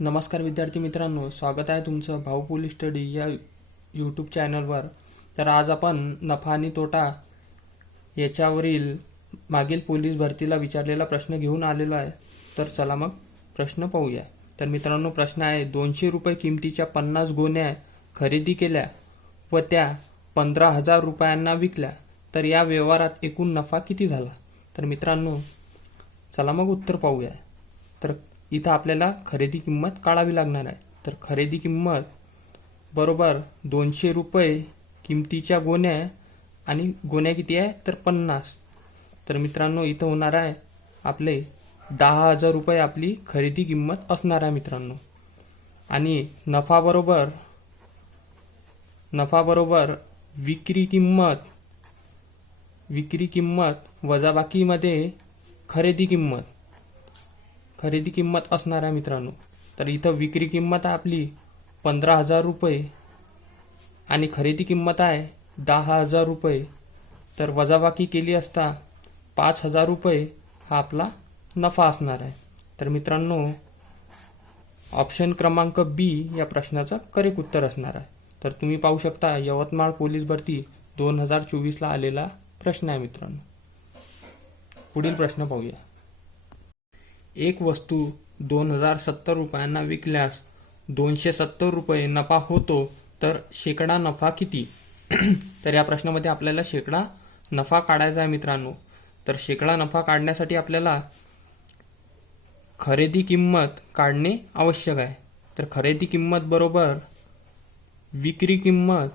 नमस्कार विद्यार्थी मित्रांनो स्वागत आहे तुमचं भाऊ पोलीस स्टडी या यूट्यूब चॅनलवर तर आज आपण नफा आणि तोटा याच्यावरील मागील पोलीस भरतीला विचारलेला प्रश्न घेऊन आलेलो आहे. तर चला मग प्रश्न पाहूया. तर मित्रांनो प्रश्न आहे दोनशे रुपये किमतीच्या पन्नास गोण्या खरेदी केल्या व त्या पंधरा हजार रुपयांना विकल्या. तर या व्यवहारात एकूण नफा किती झाला? तर मित्रांनो चला मग उत्तर पाहूया. तर इथं आपल्याला खरेदी किंमत काढावी लागणार आहे. तर खरेदी किंमत बरोबर दोनशे रुपये किमतीच्या गोण्या आणि गोण्या किती आहे? तर पन्नास. तर मित्रांनो इथं होणार आहे आपले दहा हजार रुपये आपली खरेदी किंमत असणार आहे मित्रांनो. आणि नफाबरोबर नफाबरोबर विक्री किंमत विक्री किंमत वजाबाकीमध्ये खरेदी किंमत. खरेदी किंमत असणार आहे मित्रांनो तर इथं विक्री किंमत आहे आपली पंधरा हजार रुपये आणि खरेदी किंमत आहे दहा हजार रुपये. तर वजाबाकी केली असता पाच हजार रुपये हा आपला नफा असणार आहे. तर मित्रांनो ऑप्शन क्रमांक बी या प्रश्नाचं करेक्ट उत्तर असणार आहे. तर तुम्ही पाहू शकता यवतमाळ पोलीस भरती दोन हजार चोवीसला आलेला प्रश्न आहे मित्रांनो. पुढील प्रश्न पाहूया. एक वस्तू दोन हजार सत्तर रुपयांना विकल्यास दोनशे सत्तर रुपये नफा होतो तर शेकडा नफा किती? तर या प्रश्नामध्ये आपल्याला शेकडा नफा काढायचा आहे मित्रांनो. तर शेकडा नफा काढण्यासाठी आपल्याला खरेदी किंमत काढणे आवश्यक आहे. तर खरेदी किंमत बरोबर विक्री किंमत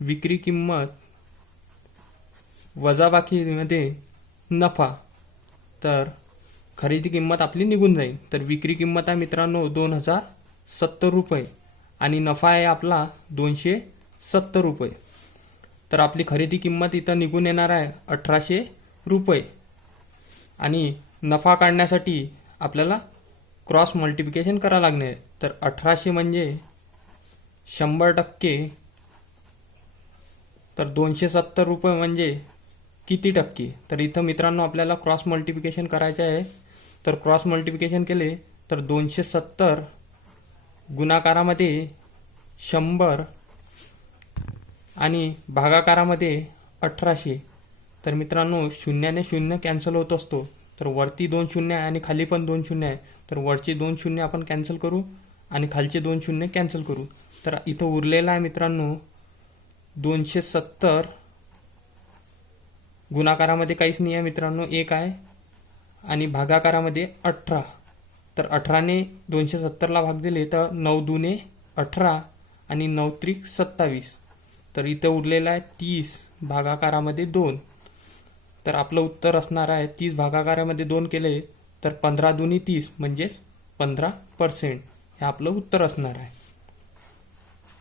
विक्री किंमत वजाबाकीमध्ये नफा. तर खरेदी किंमत आपली निघून जाईल. तर विक्री किंमत आहे मित्रांनो दोन हजार सत्तर रुपये. आणि नफा आहे आपला दोनशे सत्तर रुपये. तर आपली खरेदी किंमत इथं निघून येणार आहे अठराशे रुपये. आणि नफा काढण्यासाठी आपल्याला क्रॉस मल्टिप्लिकेशन करावं लागणार आहे. तर अठराशे म्हणजे शंभर टक्के. तर दोनशे सत्तर रुपये म्हणजे किती टक्के? तर इथं मित्रांनो आपल्याला क्रॉस मल्टिप्लिकेशन करायचं आहे. तर क्रॉस मल्टिप्लिकेशन केले तर दोनशे सत्तर गुणाकारामध्ये शंभर आणि भागाकारामध्ये अठराशे. तर मित्रांनो शून्याने शून्य कॅन्सल होत असतो. तर वरती दोन शून्य आहे आणि खाली पण दोन शून्य आहे. तर वरचे दोन शून्य आपण कॅन्सल करू आणि खालचे दोन शून्य कॅन्सल करू. तर इथं उरलेलं आहे मित्रांनो दोनशे सत्तर गुणाकारामध्ये काहीच नाही आहे मित्रांनो. एक आहे आणि भागाकारामध्ये अठरा. तर अठराने दोनशे सत्तरला भाग दिले तर नऊ दुने अठरा आणि नऊ त्रिक सत्तावीस. तर इथं उरलेलं आहे तीस भागाकारामध्ये दोन. तर आपलं उत्तर असणार आहे तीस भागाकारामध्ये दोन केले तर पंधरा दुनी तीस म्हणजेच पंधरा पर्सेंट हे आपलं उत्तर असणार आहे.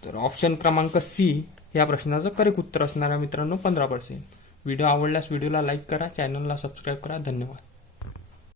तर ऑप्शन क्रमांक सी या प्रश्नाचं करेक्ट उत्तर असणार आहे मित्रांनो पंधरा पर्सेंट व्हिडिओ आवडल्यास व्हिडिओला लाईक करा चॅनलला सबस्क्राईब करा. धन्यवाद.